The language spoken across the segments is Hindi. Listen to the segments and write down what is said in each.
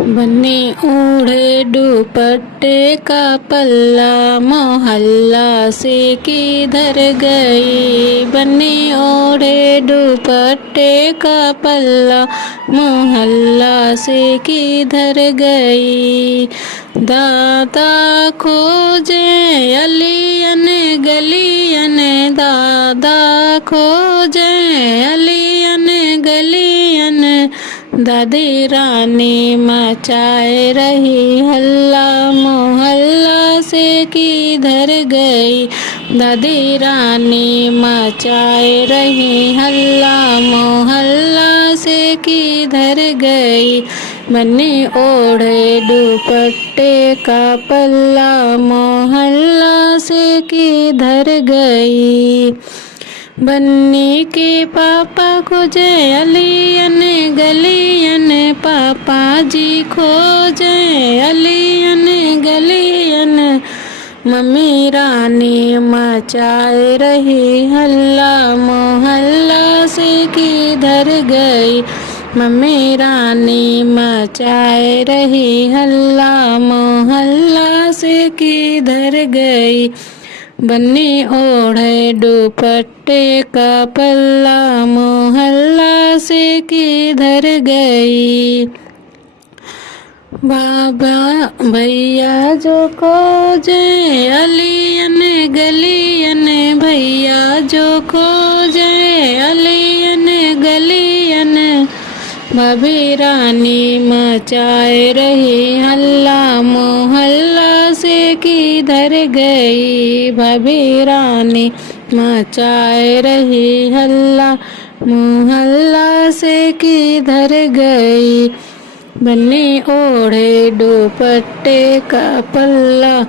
बन्नी ओढ़े दुपट्टे का पल्ला, मोहल्ला से किधर गई। बन्नी ओढ़े दुपट्टे का पल्ला, मोहल्ला से किधर गई। दादा खोजे अलियन गलियन, दादा खोजे अलियन गलियन। दादी रानी मचाए रही हल्ला, मोहल्ला से किधर गई। दादी रानी मचाए रही हल्ला, मोहल्ला से किधर गई। बन्नी ओढ़े दुपट्टे का पल्ला, मोहल्ला से किधर गई। बन्नी के पापा खोजे अलियन गलियन, पापा जी खोजे अलियन गलियन। मम्मी रानी मचाए रही हल्ला, मोहल्ला से किधर गई। मम्मी रानी मचाए रही हल्ला, मोहल्ला से किधर गई। बन्नी ओढ़े दुपट्टे का पल्ला, मोहल्ला से किधर गई। बाबा भैया जो खोजे अलियन गलियन, भैया जो खोजे अलियन गलियन। भाभी रानी मचाए रही हल्ला, मोहल्ला से किधर गई। भाभी रानी मचाए रही हल्ला, मोहल्ला से किधर गई। बन्नी ओढ़े दुपट्टे का पल्ला,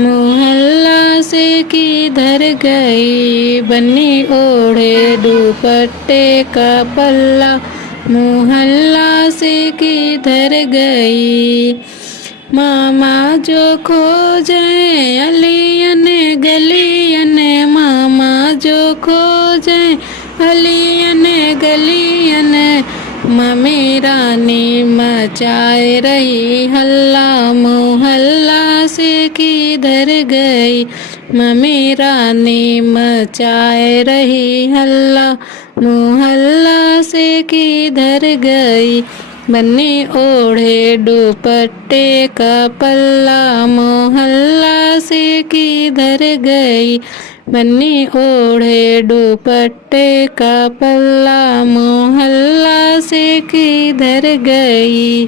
मोहल्ला से किधर गई। बन्नी ओढ़े दुपट्टे का पल्ला, मोहल्ला से किधर गई। मामा जो खोजे अलियन गलियन, मामा जो खोजे अलियन गलियन। मम्मी रानी मचाए रही हल्ला, मोहल्ला से किधर गई। मम्मी रानी मचाए रही हल्ला, मोहल्ला से किधर गई। बन्नी ओढ़े दुपट्टे का पल्ला, मोहल्ला से किधर गई। बन्नी ओढ़े दुपट्टे का पल्ला, मोहल्ला से किधर गई।